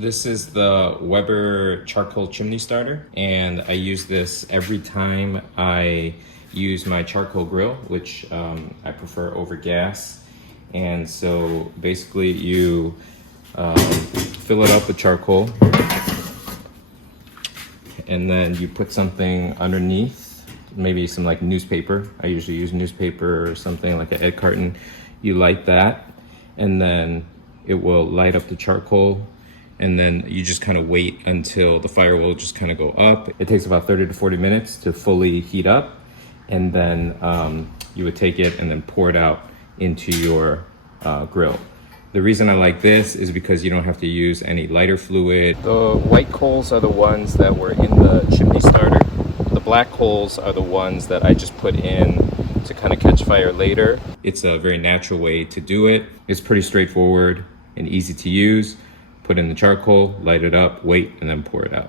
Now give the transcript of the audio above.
This is the Weber charcoal chimney starter, and I use this every time I use my charcoal grill, which I prefer over gas. And so basically you fill it up with charcoal, and then you put something underneath, maybe some like newspaper. I usually use newspaper or something like an egg carton. You light that, and then it will light up the charcoal, and then you just kind of wait until the fire will just kind of go up. It takes about 30 to 40 minutes to fully heat up, and then you would take it and then pour it out into your grill. The reason I like this is because you don't have to use any lighter fluid. The white coals are the ones that were in the chimney starter. The black coals are the ones that I just put in to kind of catch fire later. It's a very natural way to do it. It's pretty straightforward and easy to use. Put in the charcoal, light it up, wait, and then pour it out.